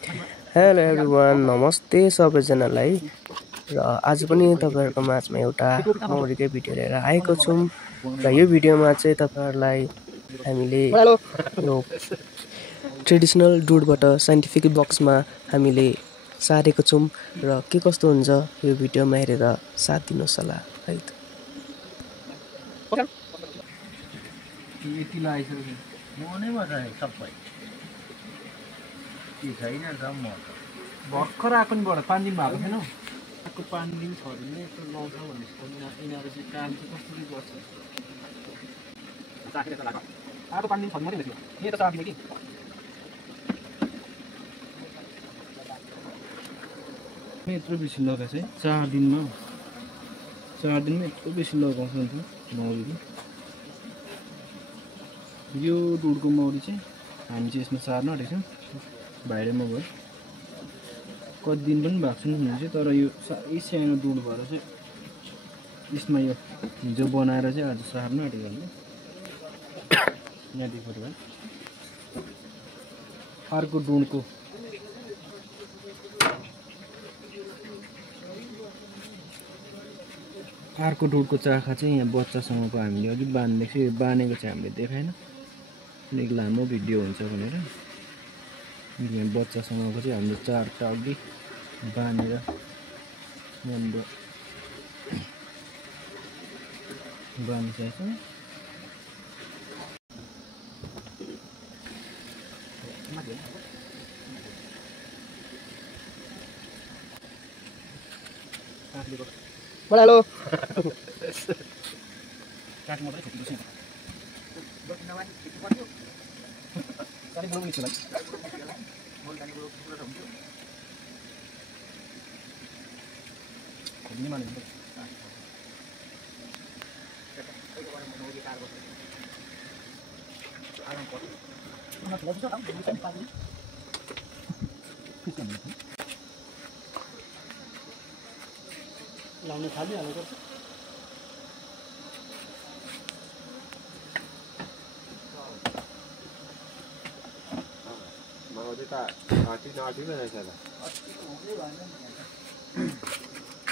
Hello everyone, नमस्ते सबैजनालाई। र आज पनि तपाईहरुको माझमा एउटा मौरीकै भिडियो लिएर आएको छौं। र यो भिडियोमा चाहिँ तपाईहरुलाई हामीले यो ट्रेडिसनल डुडबाट साइन्टिफिक बक्समा हामीले सारेको छौं र के कस्तो हुन्छ यो भिडियोमा हेरेर साथ दिनुहोस् होला है त। यति लागिसक्यो मनै बसायो सबै के छैन त म भर्खर आएको नि बडा 5 दिन भएको छैन आएको 5 दिन 6 दिन नै यस्तो लाउँछ भनेपछि यिनीहरू चाहिँ काम चाहिँ कसरी गर्छ चाखेर त लाग्यो आएको 5 दिन 6 दिन मात्रै थियो यही त चाख्दियो कि यत्रो बेसी लगाएको चाहिँ 4 दिनमा 4 दिनमा यत्रो बेसी लगाउँछ नि त मौरीले। यो डुडको मौरी चाहिँ हामी चाहिँ यसमा सार्न आँटेछौँ भाइरलमा भयो कति दिन पनि भएको छैन हुनु चाहिँ तर यो साह्रै सानो डुड भएर चाहिँ यसमा यो हिजो बनाएर चाहिँ आज सार्न आँटेको हो यहाँ देखाउनु भयो अर्को डुडको अर्को डुडको चाखा चाहिँ यहाँ बच्चासँगको हामीले अघि बाँधेको थियो। यो बाँधेको चाहिँ हामीले देखाएन अलिक लामो भिडियो हुन्छ भनेर यहाँ बच्चासँगको चाहिँ हामीले 4टा अघि बाँधेर हाम्रो बाँधिसकेको हेलो लाउने खाली हाल्नु पर्छ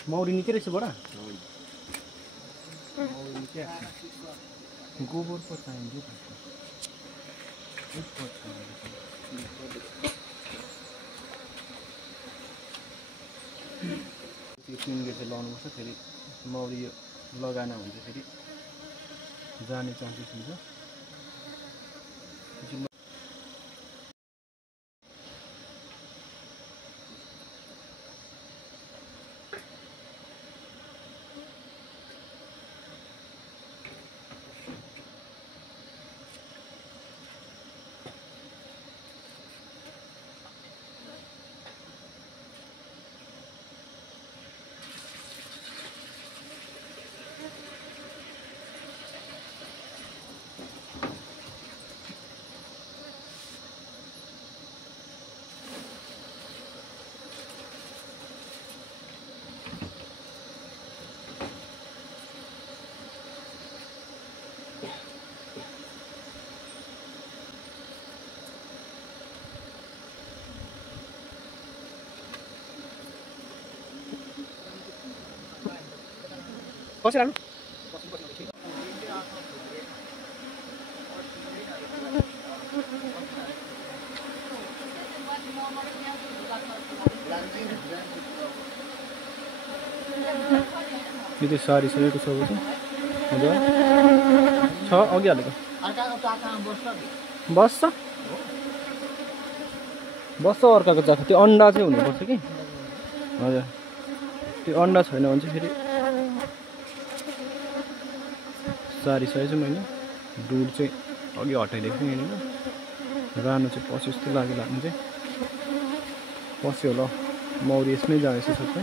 मौरी निकै रहेछ बडा गोबर पो चाहिन्छ त्यो 3 गेट चाहिँ लाउनुपर्छ फेरि मौरी यो लगाएन भने चाहिँ फेरि जाने चान्सेस हुन्छ। कसरी लानु यो चाहिँ सारिसकेको छ हजुर छ अघि हालेको बस्छ बस्छ अर्काको चाखा त्यो अन्डा चाहिँ हुनुपर्छ कि हजुर त्यो अन्डा छैन भने चाहिँ फेरि सारिसकेको छु मैले डुड चाहिँ अघि हटाइदिएको छु यहाँनिर रानो चाहिँ पस्यो जस्तो लाग्यो लाग्नु चाहिँ पस्यो होला मौरी यसमै जाएछ सबै।